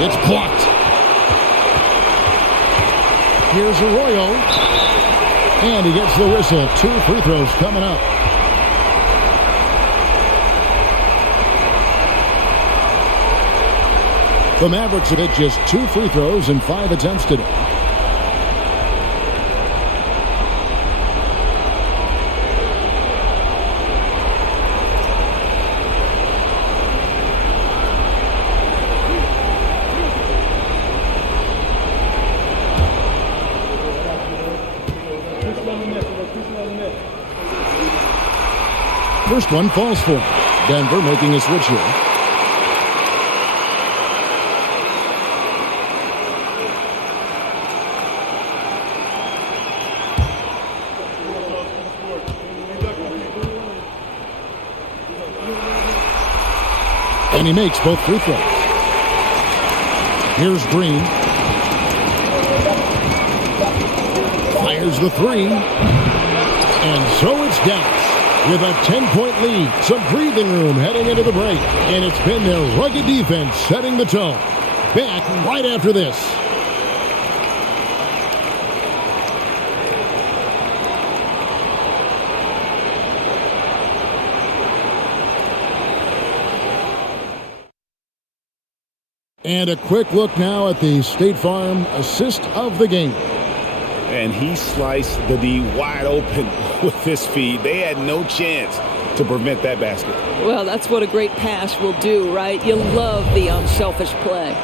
It's blocked. Here's Arroyo. And he gets the whistle. 2 free throws coming up. The Mavericks have hit just 2 free throws in 5 attempts today. First one falls for him. Denver making a switch here. And he makes both free throws. Here's Green. Fires the 3. And so it's Dallas with a 10-point lead. Some breathing room heading into the break. And it's been their rugged defense setting the tone. Back right after this. And a quick look now at the State Farm assist of the game. And he sliced the D wide open with his feed. They had no chance to prevent that basket. Well, that's what a great pass will do, right? You love the unselfish play.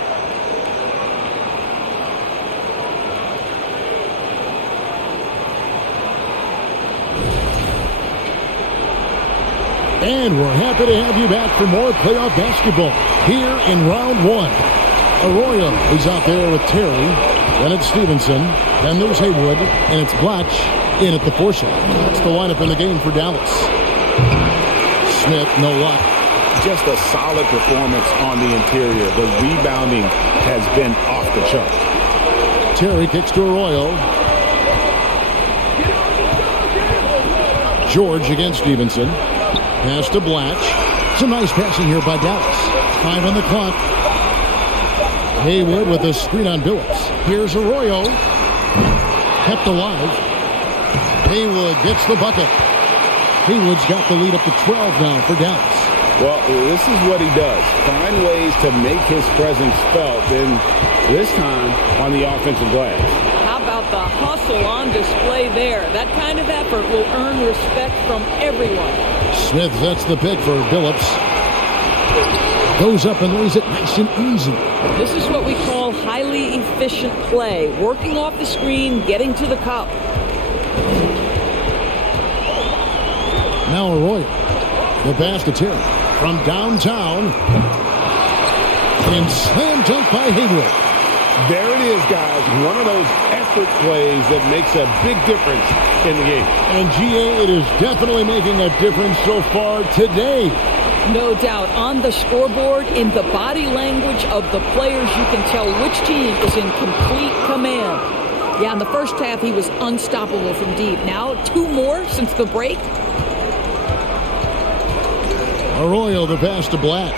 And we're happy to have you back for more playoff basketball here in round 1. Arroyo is out there with Terry. Then it's Stevenson. Then there's Haywood. And it's Blatch in at the 4 shot. That's the lineup in the game for Dallas. Smith, no luck. Just a solid performance on the interior. The rebounding has been off the chart. Terry kicks to Arroyo. George against Stevenson. Pass to Blatch. Some nice passing here by Dallas. 5 on the clock. Haywood with a screen on Billups. Here's Arroyo. Kept alive. Haywood gets the bucket. Haywood's got the lead up to 12 now for Dallas. Well, this is what he does. Find ways to make his presence felt, and this time on the offensive glass. How about the hustle on display there? That kind of effort will earn respect from everyone. Smith sets the pick for Billups. Goes up and lays it nice and easy. This is what we call highly efficient play. Working off the screen, getting to the cup. Now Arroyo. The pass to Terry. From downtown. And slam dunk by Haywood. There it is, guys. One of those effort plays that makes a big difference in the game. And GA, it is definitely making a difference so far today. No doubt. On the scoreboard, in the body language of the players, you can tell which team is in complete command. Yeah, in the first half, he was unstoppable from deep. Now, 2 more since the break. Arroyo the pass to Blatch.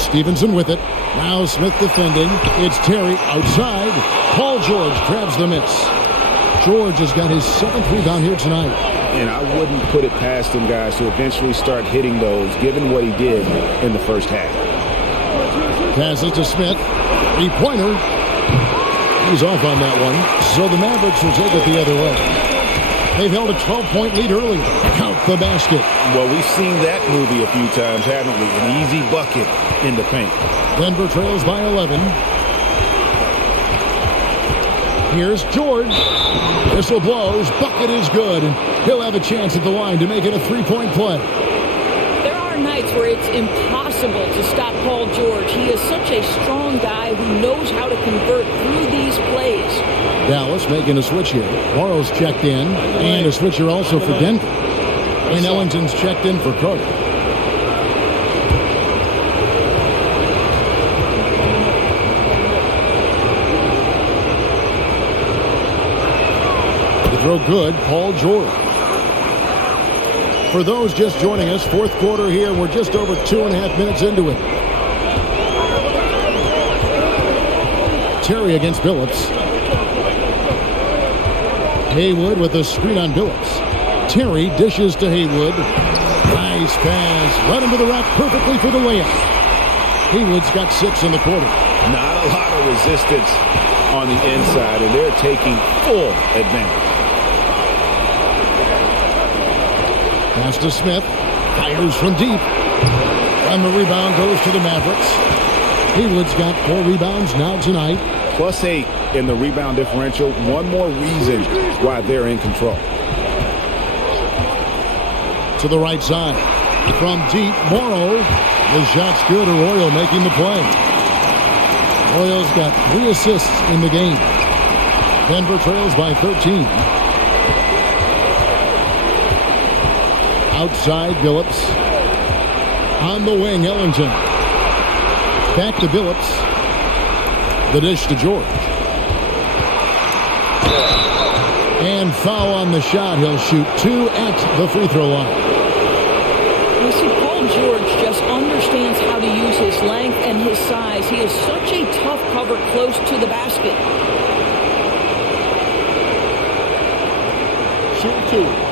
Stevenson with it. Now Smith defending. It's Terry outside. Paul George grabs the miss. George has got his 7th rebound here tonight. And I wouldn't put it past him, guys, to eventually start hitting those, given what he did in the first half. Passes to Smith. Three-pointer. He's off on that one. So the Mavericks will take it the other way. They've held a 12-point lead early. Count the basket. Well, we've seen that movie a few times, haven't we? An easy bucket in the paint. Denver trails by 11. Here's George. Whistle blows. Bucket is good. And he'll have a chance at the line to make it a three-point play. There are nights where it's impossible to stop Paul George. He is such a strong guy who knows how to convert through these plays. Dallas making a switch here. Morrow's checked in. And a switcher also for Denver. Wayne Ellington's checked in for Carter. Throw good, Paul George. For those just joining us, fourth quarter here. We're just over 2.5 minutes into it. Terry against Billups. Haywood with a screen on Billups. Terry dishes to Haywood. Nice pass. Right into the rack perfectly for the layup. Haywood's got 6 in the quarter. Not a lot of resistance on the inside, and they're taking full advantage. Pass to Smith. Fires from deep. And the rebound goes to the Mavericks. Haywood's got 4 rebounds now tonight. +8 in the rebound differential. One more reason why they're in control. To the right side. From deep, Morrow. The shot's good. Arroyo making the play. Arroyo's got 3 assists in the game. Denver trails by 13. Outside, Billups. On the wing, Ellington. Back to Billups. The dish to George. And foul on the shot. He'll shoot 2 at the free throw line. You see, Paul George just understands how to use his length and his size. He is such a tough cover close to the basket. Shoot 2.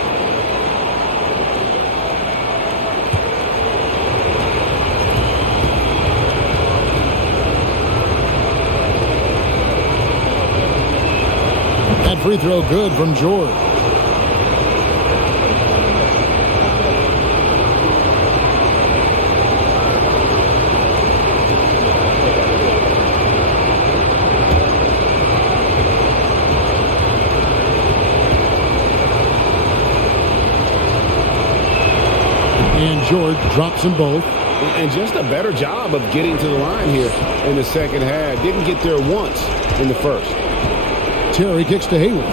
Free throw good from George. And George drops them both. And just a better job of getting to the line here in the second half. Didn't get there once in the first. Terry kicks to Haywood.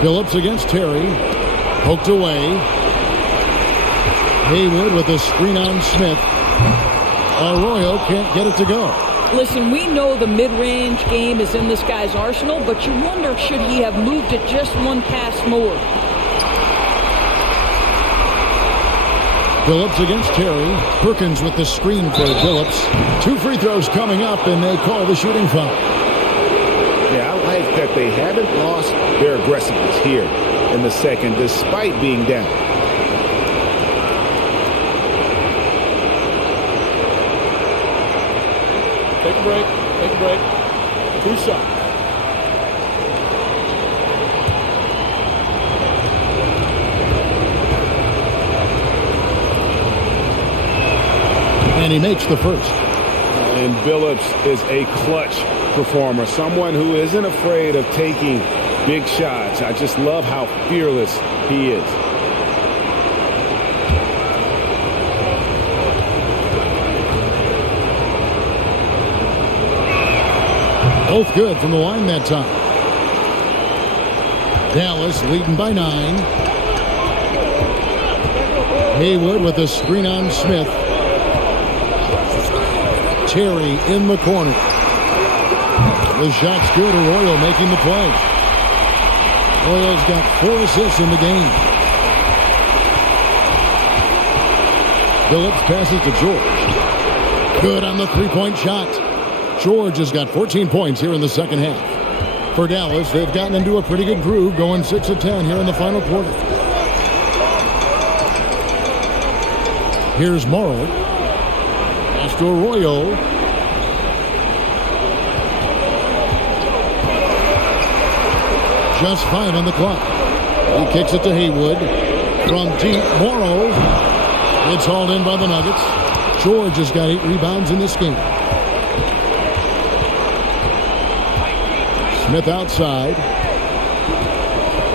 Billups against Terry. Poked away. Haywood with a screen on Smith. Arroyo can't get it to go. Listen, we know the mid-range game is in this guy's arsenal, but you wonder, should he have moved it just one pass more? Billups against Terry. Perkins with the screen for Billups. 2 free throws coming up, and they call the shooting foul. Yeah, I like that they haven't lost their aggressiveness here in the second, despite being down. Take a break. Take a break. 2 shots. And he makes the first. And Billups is a clutch performer, someone who isn't afraid of taking big shots. I just love how fearless he is. Both good from the line that time. Dallas leading by 9. Haywood with a screen on Smith. Terry in the corner. The shot's good. Arroyo making the play. Arroyo's got 4 assists in the game. Billups passes to George. Good on the 3-point shot. George has got 14 points here in the second half. For Dallas, they've gotten into a pretty good groove, going 6 of 10 here in the final quarter. Here's Morrow. Pass to Arroyo. Just 5 on the clock. He kicks it to Haywood. From deep, Morrow. It's hauled in by the Nuggets. George has got 8 rebounds in this game. Smith outside.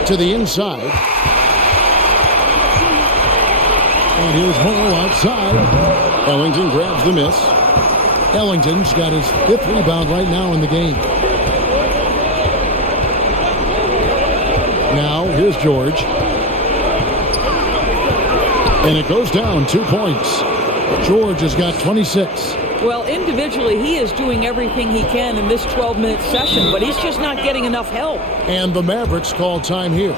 To the inside. And here's Morrow outside. Ellington grabs the miss. Ellington's got his 5th rebound right now in the game. Now, here's George. And it goes down 2 points. George has got 26. Well, individually, he is doing everything he can in this 12-minute session, but he's just not getting enough help. And the Mavericks call time here.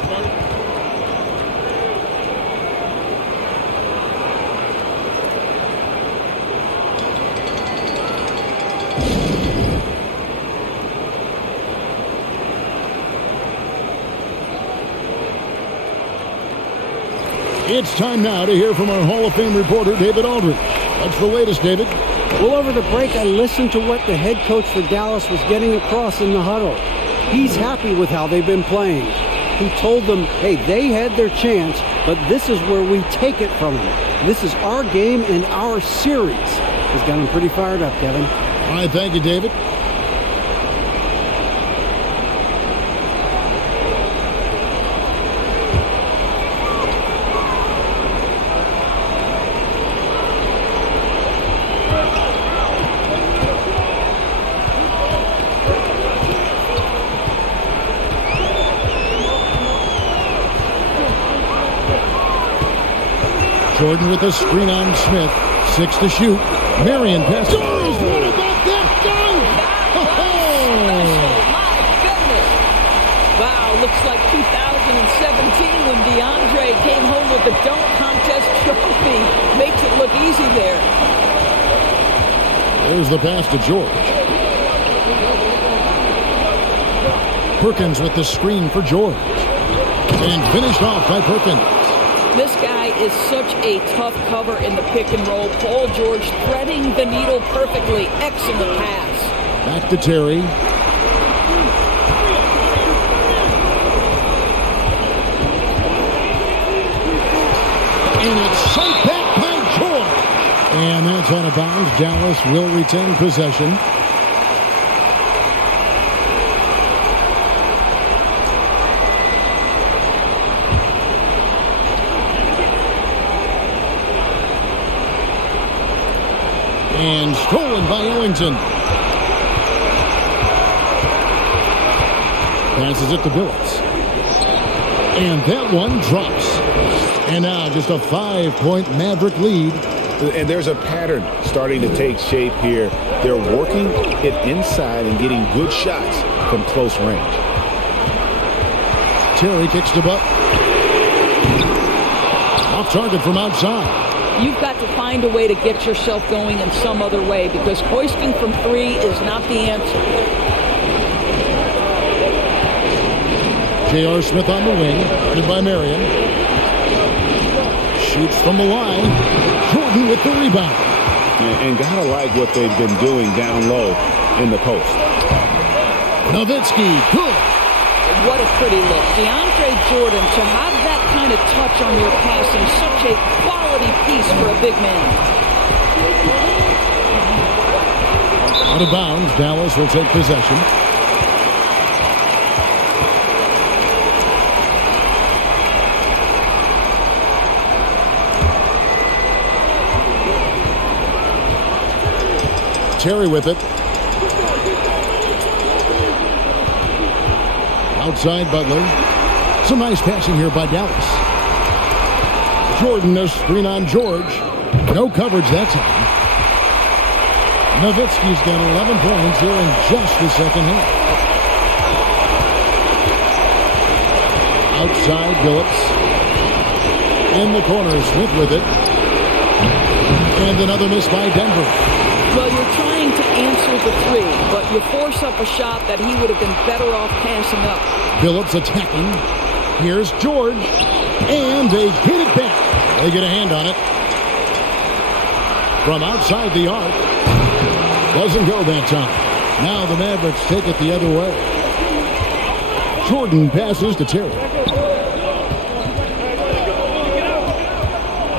It's time now to hear from our Hall of Fame reporter, David Aldridge. What's the latest, David? Well, over the break, I listened to what the head coach for Dallas was getting across in the huddle. He's happy with how they've been playing. He told them, hey, they had their chance, but this is where we take it from them. This is our game and our series. He's got him pretty fired up, Kevin. All right, thank you, David. Jordan with a screen on Smith. 6 to shoot. Marion passes. Oh, what about that dunk? Special, my goodness. Wow, looks like 2017 when DeAndre came home with the dunk contest trophy. Makes it look easy there. There's the pass to George. Perkins with the screen for George. And finished off by Perkins. This guy is such a tough cover in the pick and roll. Paul George threading the needle perfectly. Excellent pass. Back to Terry. And it's sent back by George. And that's out of bounds. Dallas will retain possession. And stolen by Ellington. Passes it to Billups. And that one drops. And now just a 5-point Maverick lead. And there's a pattern starting to take shape here. They're working it inside and getting good shots from close range. Terry kicks the butt. Off target from outside. You've got to find a way to get yourself going in some other way because hoisting from 3 is not the answer. J.R. Smith on the wing, guarded by Marion. Shoots from the line. Jordan with the rebound. And gotta like what they've been doing down low in the post. Nowitzki, good. What a pretty look. DeAndre Jordan, to have that kind of touch on your passing, such a quality piece for a big man. Out of bounds, Dallas will take possession. Terry with it. Outside Butler. Some nice passing here by Dallas. Jordan, a screen on George. No coverage that time. Nowitzki's got 11 points here in just the second half. Outside Billups. In the corner, Smith with it. And another miss by Denver. Well, you're trying to answer the 3, but you force up a shot that he would have been better off passing up. Billups attacking. Here's George. And they get it back. They get a hand on it. from outside the arc. Doesn't go that time. Now the Mavericks take it the other way. Jordan passes to Terry.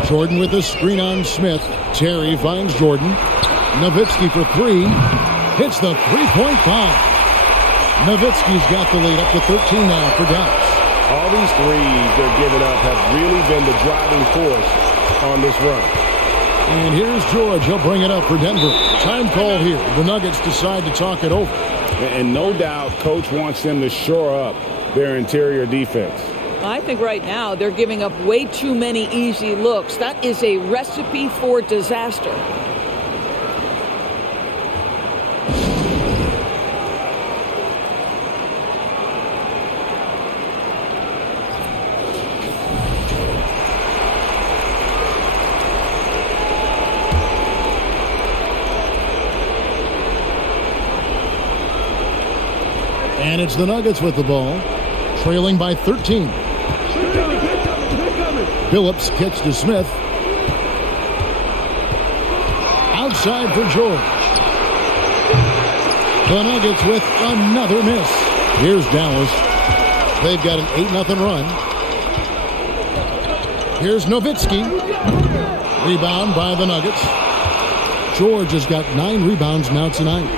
Jordan with a screen on Smith. Terry finds Jordan. Nowitzki for three. Hits the three-point bomb. Nowitzki's got the lead up to 13 now for Dallas. All these threes they're giving up have really been the driving force on this run. And here's George. He'll bring it up for Denver. Time call here. The Nuggets decide to talk it over. And no doubt, Coach wants them to shore up their interior defense. I think right now they're giving up way too many easy looks. That is a recipe for disaster. And it's the Nuggets with the ball, trailing by 13. Phillips kicks to Smith. Outside for George. The Nuggets with another miss. Here's Dallas. They've got an 8-0 run. Here's Nowitzki. Rebound by the Nuggets. George has got 9 rebounds now tonight.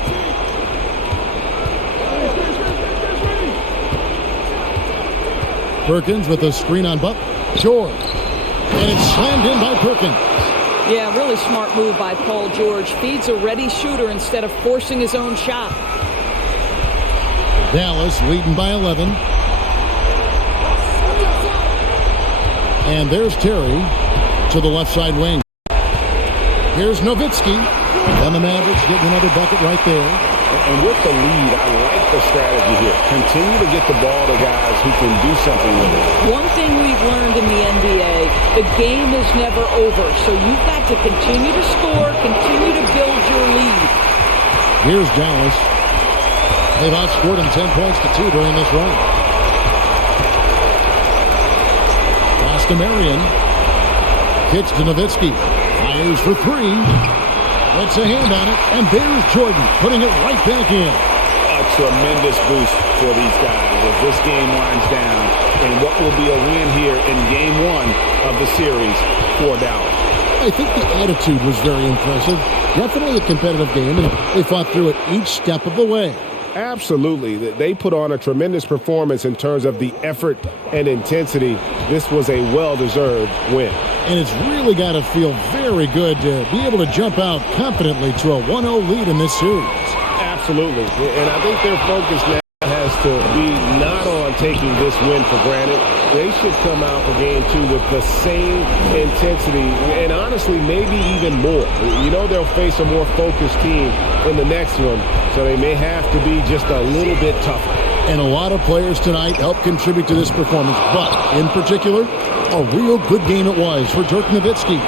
Perkins with a screen on Buck. George. And it's slammed in by Perkins. Yeah, really smart move by Paul George. Feeds a ready shooter instead of forcing his own shot. Dallas leading by 11. And there's Terry to the left side wing. Here's Nowitzki. And the Mavericks getting another bucket right there. And with the lead, I like the strategy here. Continue to get the ball to guys who can do something with it. One thing we've learned in the NBA, the game is never over. So you've got to continue to score, continue to build your lead. Here's Dallas. They've outscored him 10 points to 2 during this run. Pass to Marion. Kicks to Nowitzki. Fires for three. Gets a hand on it, and there's Jordan putting it right back in. A tremendous boost for these guys as this game winds down, and what will be a win here in Game 1 of the series for Dallas. I think the attitude was very impressive. Definitely a competitive game, and they fought through it each step of the way. Absolutely. They put on a tremendous performance in terms of the effort and intensity. This was a well-deserved win. And it's really got to feel very good to be able to jump out confidently to a 1-0 lead in this series. Absolutely. And I think their focus now has to be not on taking this win for granted. They should come out for Game 2 with the same intensity and honestly maybe even more. You know they'll face a more focused team in the next one, so they may have to be just a little bit tougher. And a lot of players tonight helped contribute to this performance, but in particular, a real good game it was for Dirk Nowitzki.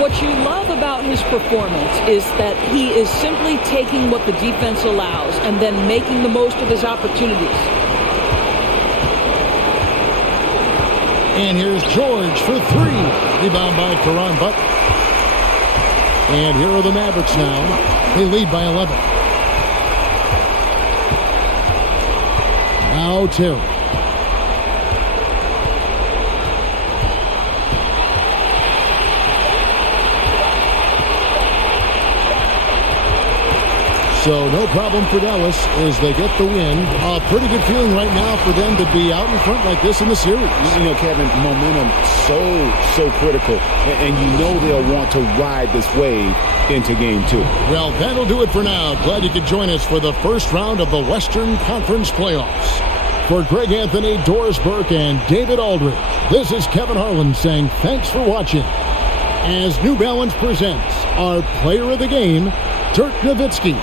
What you love about his performance is that he is simply taking what the defense allows and then making the most of his opportunities. And here's George for three. Rebound by Caron Buck. And here are the Mavericks now. They lead by 11. Now Terry. So no problem for Dallas as they get the win. A pretty good feeling right now for them to be out in front like this in the series. You know, Kevin, momentum so critical. And you know they'll want to ride this wave into Game 2. Well, that'll do it for now. Glad you could join us for the first round of the Western Conference Playoffs. For Greg Anthony, Doris Burke, and David Aldridge, this is Kevin Harlan saying thanks for watching. As New Balance presents our player of the game, Dirk Nowitzki.